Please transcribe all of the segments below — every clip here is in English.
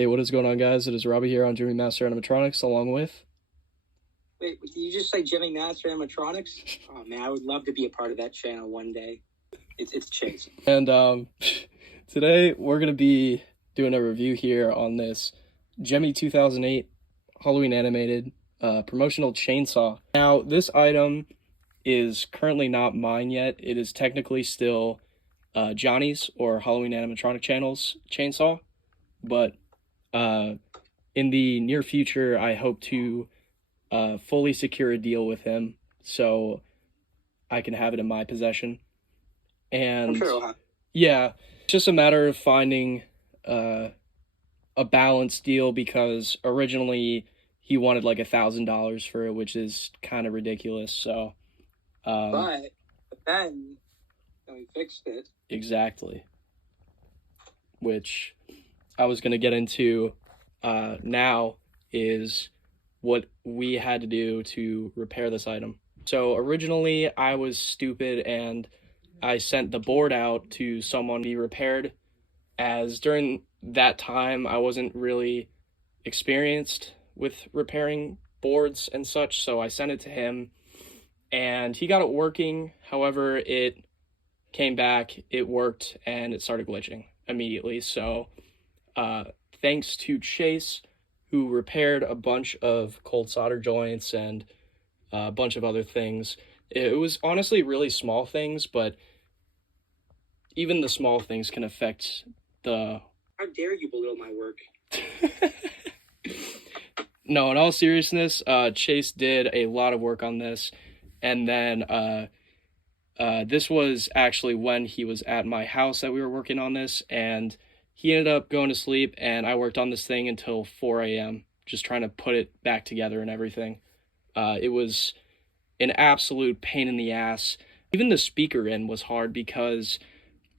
Hey, what is going on, guys? It is Robbie here on Gemmy Master Animatronics, along with... Wait, did you just say Gemmy Master Animatronics? Oh man, I would love to be a part of that channel one day. It's Chase. And today we're going to be doing a review here on this Gemmy 2008 Halloween animated promotional chainsaw. Now, this item is currently not mine yet. It is technically still Johnny's or Halloween Animatronic Channel's chainsaw, but in the near future, I hope to fully secure a deal with him so I can have it in my possession. And sure yeah, it's just a matter of finding a balanced deal, because originally he wanted like $1,000 for it, which is kind of ridiculous. So, but then we fixed it. Exactly. Which I was going to get into now is what we had to do to repair this item. So originally I was stupid and I sent the board out to someone to be repaired, as during that time I wasn't really experienced with repairing boards and such, so I sent it to him and he got it working. However, it came back, it worked, and it started glitching immediately. So thanks to Chase, who repaired a bunch of cold solder joints and a bunch of other things. It was honestly really small things, but even the small things can affect the... How dare you belittle my work? No, in all seriousness, Chase did a lot of work on this, and then this was actually when he was at my house that we were working on this, and he ended up going to sleep, and I worked on this thing until 4 a.m., just trying to put it back together and everything. It was an absolute pain in the ass. Even the speaker in was hard because,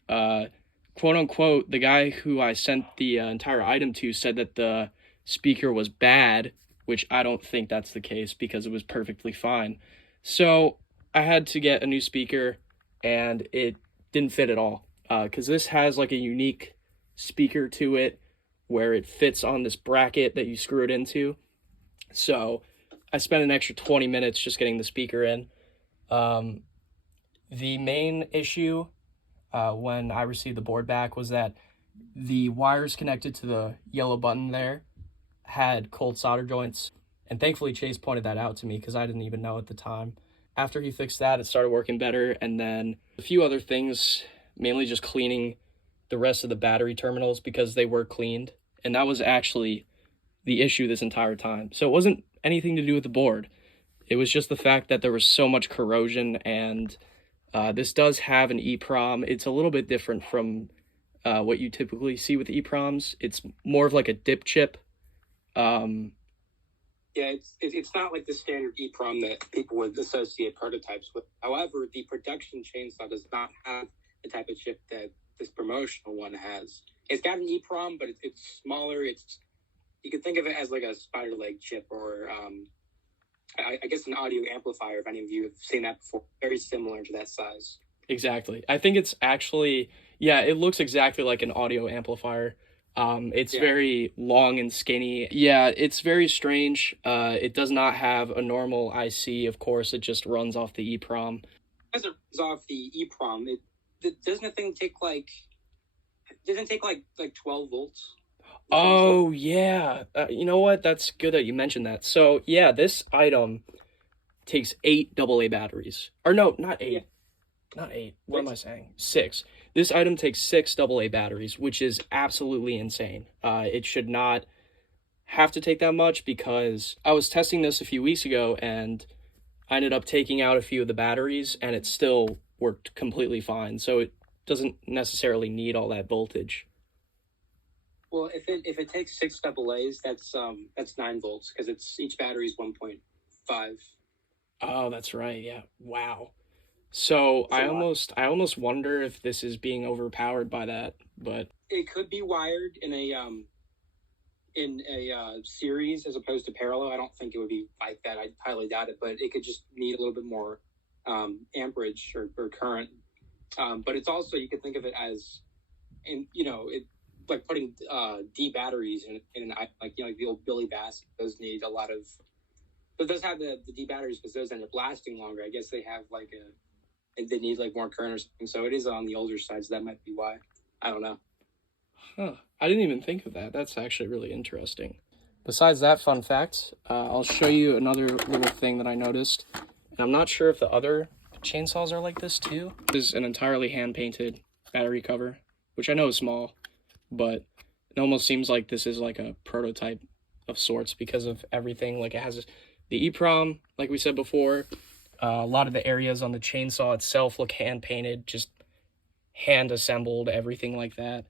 quote-unquote, the guy who I sent the entire item to said that the speaker was bad, which I don't think that's the case because it was perfectly fine. So I had to get a new speaker, and it didn't fit at all, because this has like a unique speaker to it where it fits on this bracket that you screw it into. So I spent an extra 20 minutes just getting the speaker in. The main issue when I received the board back was that the wires connected to the yellow button there had cold solder joints, and thankfully Chase pointed that out to me because I didn't even know at the time. After he fixed that, it started working better, and then a few other things, mainly just cleaning the rest of the battery terminals because they were cleaned, and that was actually the issue this entire time. So it wasn't anything to do with the board. It was just the fact that there was so much corrosion, and this does have an Eprom. It's a little bit different from what you typically see with Eproms. It's more of like a dip chip. Yeah, it's not like the standard Eprom that people would associate prototypes with. However, the production chainsaw does not have the type of chip that this promotional one has. It's got an Eprom, but it's smaller. You could think of it as like a spider leg chip, or I guess an audio amplifier, if any of you have seen that before. Very similar to that size. Exactly. I think it's actually, yeah, it looks exactly like an audio amplifier. It's very long and skinny. Yeah, it's very strange. It does not have a normal IC, of course. It just runs off the Eprom. As it runs off the Eprom, doesn't the thing take like 12 volts? Oh, yeah. You know what? That's good that you mentioned that. So, yeah, this item takes 8 AA batteries. Or no, not 8. Yeah. Not 8. What am I saying? 6. This item takes 6 AA batteries, which is absolutely insane. It should not have to take that much, because I was testing this a few weeks ago, and I ended up taking out a few of the batteries, and it still worked completely fine. So it doesn't necessarily need all that voltage. Well, if it takes 6 AA's, that's 9 volts, because each battery is 1.5. Oh, that's right. Yeah. Wow. So I almost wonder if this is being overpowered by that, but it could be wired in a series as opposed to parallel. I don't think it would be like that. I highly doubt it, but it could just need a little bit more amperage or current. But it's also, you could think of it as, like putting D batteries in like like the old Billy Bass. Those need a lot of. But those have the D batteries because those end up lasting longer. I guess they have like they need like more current or something. So it is on the older side. So that might be why. I don't know. Huh. I didn't even think of that. That's actually really interesting. Besides that fun fact, I'll show you another little thing that I noticed. And I'm not sure if the other chainsaws are like this too. This is an entirely hand-painted battery cover, which I know is small, but it almost seems like this is like a prototype of sorts because of everything. Like it has the Eprom, like we said before. A lot of the areas on the chainsaw itself look hand-painted, just hand-assembled, everything like that.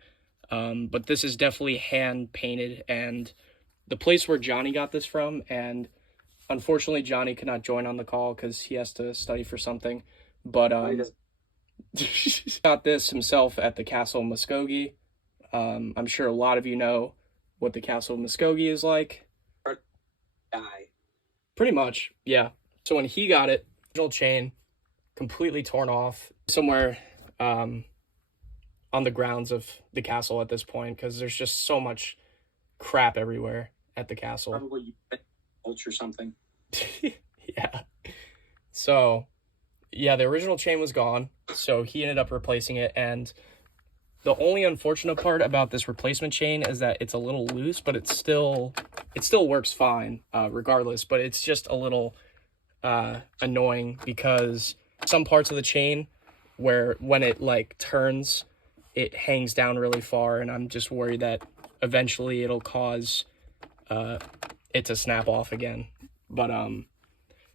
But this is definitely hand-painted, and the place where Johnny got this from, and unfortunately Johnny could not join on the call because he has to study for something, but got this himself at the Castle of Muskogee. I'm sure a lot of you know what the Castle of Muskogee is like. Die. Pretty much, yeah. So when he got it, original chain, completely torn off, somewhere on the grounds of the castle at this point, because there's just so much crap everywhere at the castle. Probably mulch or something. Yeah. So, yeah, the original chain was gone, so he ended up replacing it, and the only unfortunate part about this replacement chain is that it's a little loose, but it still works fine, regardless, but it's just a little annoying because some parts of the chain where when it like turns, it hangs down really far, and I'm just worried that eventually it'll cause it to snap off again. But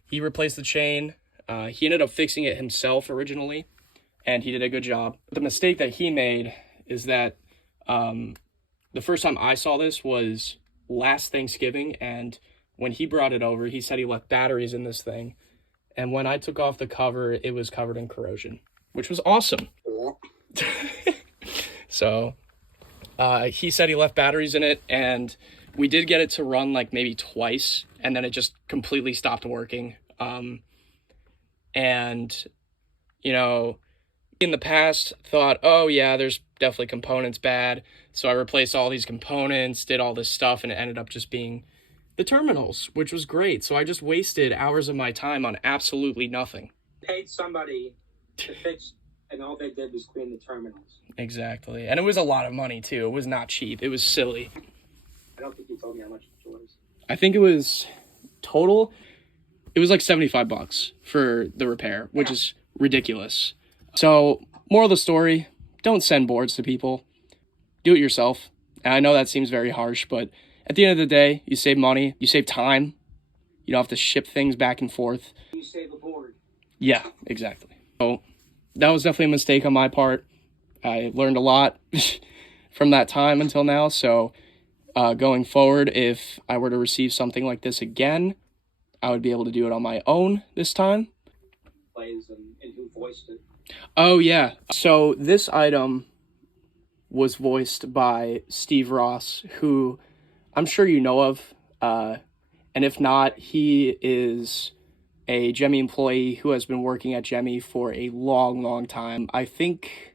he replaced the chain. He ended up fixing it himself originally, and he did a good job. The mistake that he made is that the first time I saw this was last Thanksgiving, and when he brought it over, he said he left batteries in this thing, and when I took off the cover, it was covered in corrosion, which was awesome. So he said he left batteries in it, and we did get it to run like maybe twice, and then it just completely stopped working. And, you know, in the past thought, oh yeah, there's definitely components bad. So I replaced all these components, did all this stuff, and it ended up just being the terminals, which was great. So I just wasted hours of my time on absolutely nothing. Paid somebody to fix, and all they did was clean the terminals. Exactly. And it was a lot of money too. It was not cheap. It was silly. I don't think you told me how much it was. I think it was total, it was like $75 for the repair, which is ridiculous. So, moral of the story, don't send boards to people. Do it yourself. And I know that seems very harsh, but at the end of the day, you save money, you save time. You don't have to ship things back and forth. You save a board. Yeah, exactly. So, that was definitely a mistake on my part. I learned a lot from that time until now, so going forward, if I were to receive something like this again, I would be able to do it on my own this time. Plays and who voiced it? Oh, yeah. So this item was voiced by Steve Ross, who I'm sure you know of. And if not, he is a Gemmy employee who has been working at Gemmy for a long, long time. I think,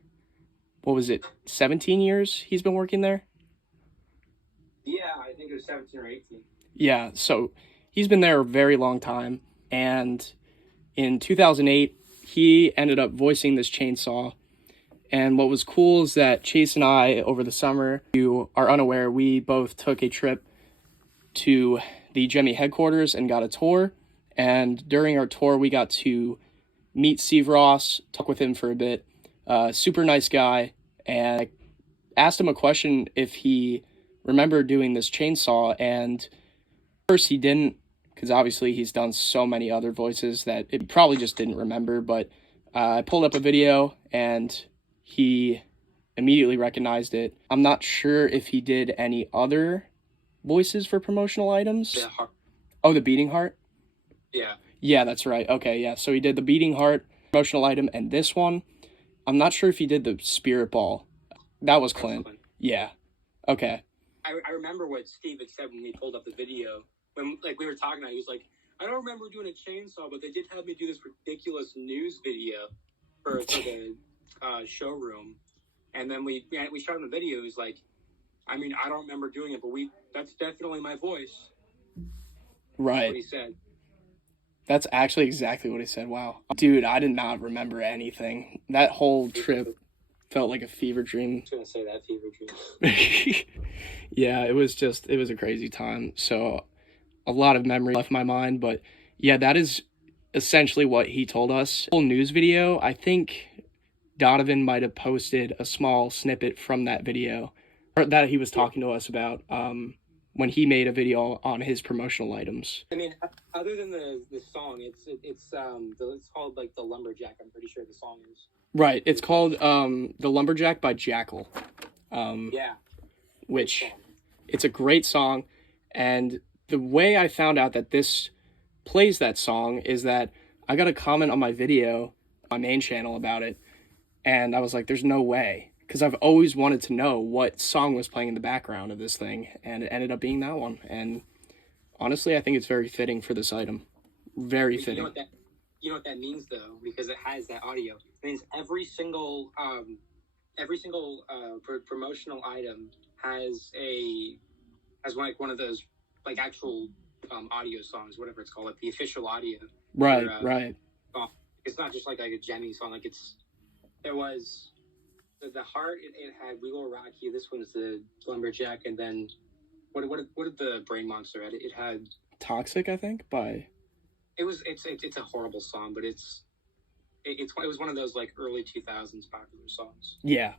17 years he's been working there? Yeah, I think it was 17 or 18. Yeah, so he's been there a very long time, and in 2008, he ended up voicing this chainsaw. And what was cool is that Chase and I, over the summer, if you are unaware, we both took a trip to the Gemmy headquarters and got a tour. And during our tour, we got to meet Steve Ross, talk with him for a bit. Super nice guy. And I asked him a question if he remembered doing this chainsaw, and first he didn't, because obviously he's done so many other voices that it probably just didn't remember. But I pulled up a video, and he immediately recognized it. I'm not sure if he did any other voices for promotional items. Yeah. Oh, the beating heart? Yeah. Yeah, that's right. Okay, yeah. So he did the beating heart promotional item and this one. I'm not sure if he did the spirit ball. That was Clint. Yeah. Okay. I remember what Steve had said when we pulled up the video. When we were talking, he was like, I don't remember doing a chainsaw, but they did have me do this ridiculous news video for the showroom. And then we showed him the video. He was like, I mean, I don't remember doing it, but that's definitely my voice. Right. That's what he said. That's actually exactly what he said. Wow. Dude, I did not remember anything. That whole trip felt like a fever dream. I was going to say that fever dream. Yeah, it was a crazy time. So a lot of memory left my mind, but yeah, that is essentially what he told us. Whole news video, I think Donovan might have posted a small snippet from that video or that he was talking to us about when he made a video on his promotional items. I mean, other than the song, it's called like the Lumberjack. I'm pretty sure the song is. Right, it's called The Lumberjack by Jackal. Yeah. Which it's a great song, and the way I found out that this plays that song is that I got a comment on my video, my main channel, about it, and I was like, there's no way, because I've always wanted to know what song was playing in the background of this thing, and it ended up being that one. And honestly, I think it's very fitting for this item. Very fitting. You know what that means, though, because it has that audio. It means every single promotional item has one of those like actual audio songs, whatever it's called, like the official audio. Right, right. It's not just like a Gemmy song. Like there was the heart. It had "We Will Rock You." This one's the Lumberjack, and then what did the Brain Monster had? It had Toxic, I think. It's a horrible song, but it was one of those like early 2000s popular songs. Yeah.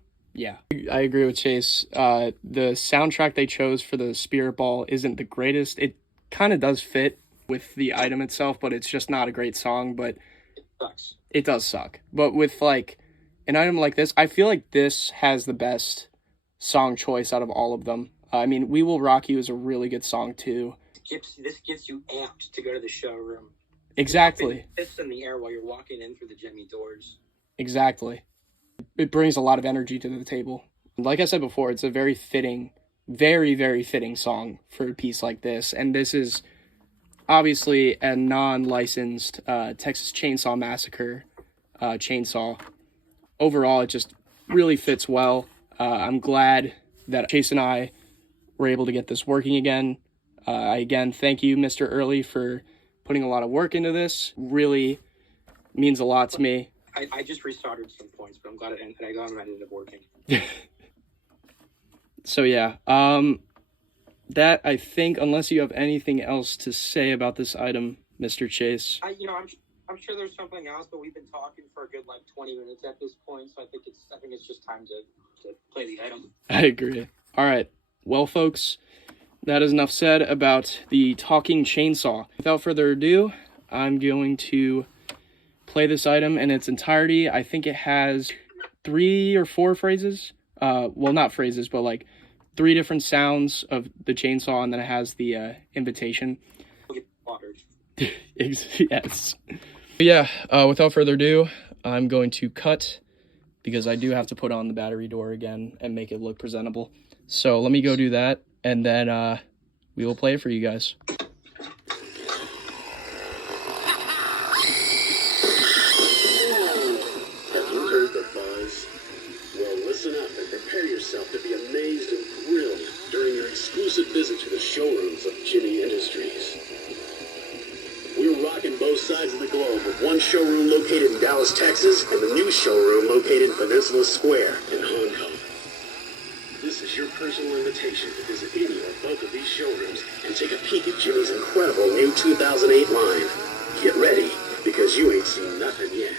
I agree with Chase. The soundtrack they chose for the Spirit Ball isn't the greatest. It kind of does fit with the item itself, but it's just not a great song. But it sucks. It does suck. But with like an item like this, I feel like this has the best song choice out of all of them. I mean, "We Will Rock You" is a really good song too. This gets you amped to go to the showroom. Exactly. Fists in the air while you're walking in through the Gemmy doors. Exactly. It brings a lot of energy to the table. Like I said before, it's a very fitting, very, very fitting song for a piece like this. And this is obviously a non-licensed Texas Chainsaw Massacre chainsaw. Overall, it just really fits well. I'm glad that Chase and I were able to get this working again. Again, thank you, Mr. Early, for putting a lot of work into this. Really means a lot to me. I just restarted some points, but I'm glad it ended up working. So yeah, that I think, unless you have anything else to say about this item, Mr. Chase. I'm sure there's something else, but we've been talking for a good 20 minutes at this point, so I think it's just time to play the item. I agree. All right, well, folks, that is enough said about the talking chainsaw. Without further ado, I'm going to play this item in its entirety. I think it has 3 or 4 phrases. Well, not phrases, but like 3 different sounds of the chainsaw, and then it has the invitation. We'll get watered. Yes. Yeah, without further ado, I'm going to cut, because I do have to put on the battery door again and make it look presentable. So let me go do that, and then we will play it for you guys. To be amazed and thrilled during your exclusive visit to the showrooms of Gemmy Industries. We're rocking both sides of the globe, with one showroom located in Dallas, Texas, and the new showroom located in Peninsula Square in Hong Kong. This is your personal invitation to visit any or both of these showrooms and take a peek at Gemmy's incredible new 2008 line. Get ready, because you ain't seen nothing yet.